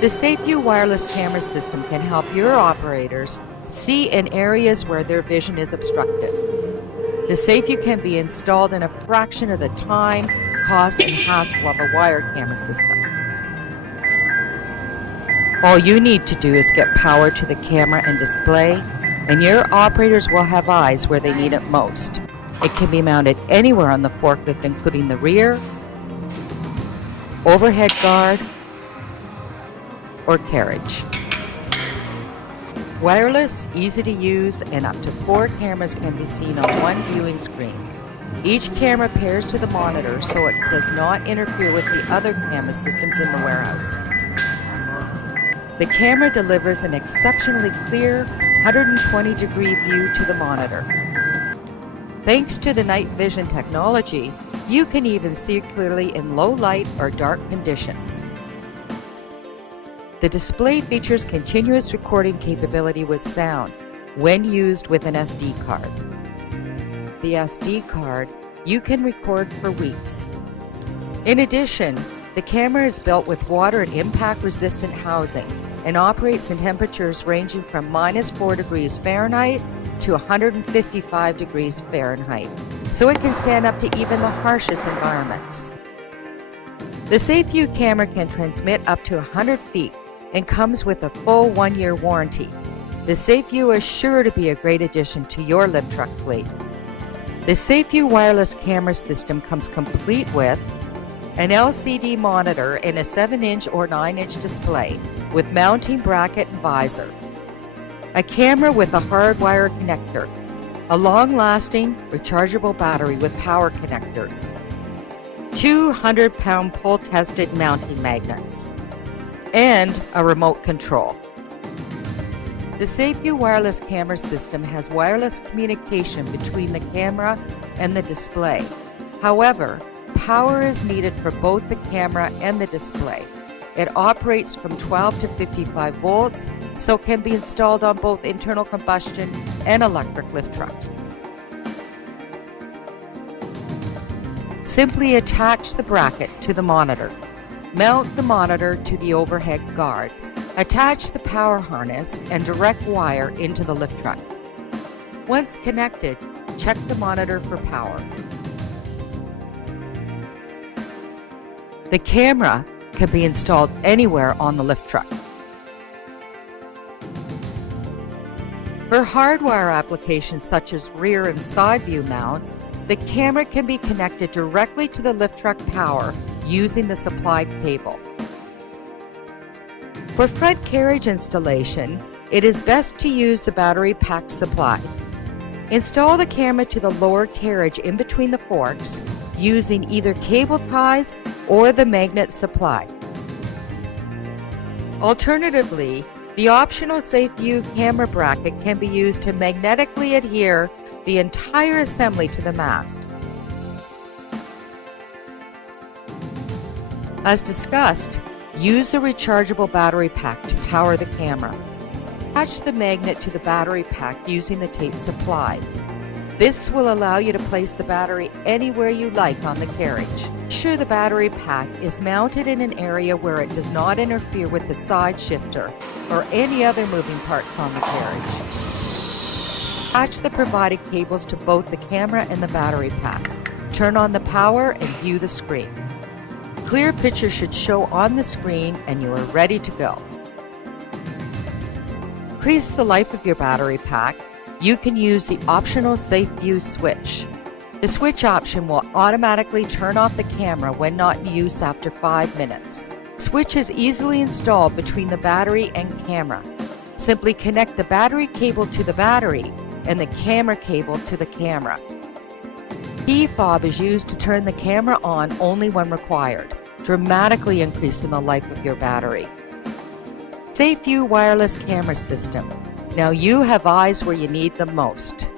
The SafeView wireless camera system can help your operators see in areas where their vision is obstructed. The SafeView can be installed in a fraction of the time, cost, and hassle of a wired camera system. All you need to do is get power to the camera and display, and your operators will have eyes where they need it most. It can be mounted anywhere on the forklift, including the rear, overhead guard, or carriage. Wireless, easy to use, and up to 4 cameras can be seen on one viewing screen. Each camera pairs to the monitor so it does not interfere with the other camera systems in the warehouse. The camera delivers an exceptionally clear 120-degree view to the monitor. Thanks to the night vision technology, you can even see clearly in low light or dark conditions. The display features continuous recording capability with sound when used with an SD card. The SD card you can record for weeks. In addition, the camera is built with water and impact resistant housing and operates in temperatures ranging from -4 degrees Fahrenheit to 155 degrees Fahrenheit, so it can stand up to even the harshest environments. The SafeView camera can transmit up to 100 feet and comes with a full 1-year warranty. The SafeView is sure to be a great addition to your lift truck fleet. The SafeView wireless camera system comes complete with an LCD monitor and a 7-inch or 9-inch display with mounting bracket and visor, a camera with a hardwire connector, a long-lasting rechargeable battery with power connectors, 200-pound pull-tested mounting magnets, and a remote control. The SafeView wireless camera system has wireless communication between the camera and the display. However, power is needed for both the camera and the display. It operates from 12 to 55 volts, so can be installed on both internal combustion and electric lift trucks. Simply attach the bracket to the monitor. Mount the monitor to the overhead guard. Attach the power harness and direct wire into the lift truck. Once connected, check the monitor for power. The camera can be installed anywhere on the lift truck. For hardwire applications such as rear and side view mounts, the camera can be connected directly to the lift truck power using the supplied cable. For front carriage installation, it is best to use the battery pack supplied. Install the camera to the lower carriage in between the forks using either cable ties or the magnet supplied. Alternatively, the optional SafeView camera bracket can be used to magnetically adhere the entire assembly to the mast. As discussed, use a rechargeable battery pack to power the camera. Attach the magnet to the battery pack using the tape supplied. This will allow you to place the battery anywhere you like on the carriage. Ensure the battery pack is mounted in an area where it does not interfere with the side shifter or any other moving parts on the carriage. Attach the provided cables to both the camera and the battery pack. Turn on the power and view the screen. Clear picture should show on the screen and you are ready to go. Increase the life of your battery pack. You can use the optional SafeView switch. The switch option will automatically turn off the camera when not in use after 5 minutes. Switch is easily installed between the battery and camera. Simply connect the battery cable to the battery and the camera cable to the camera. Key fob is used to turn the camera on only when required, dramatically increasing the life of your battery. SafeView wireless camera system. Now you have eyes where you need them most.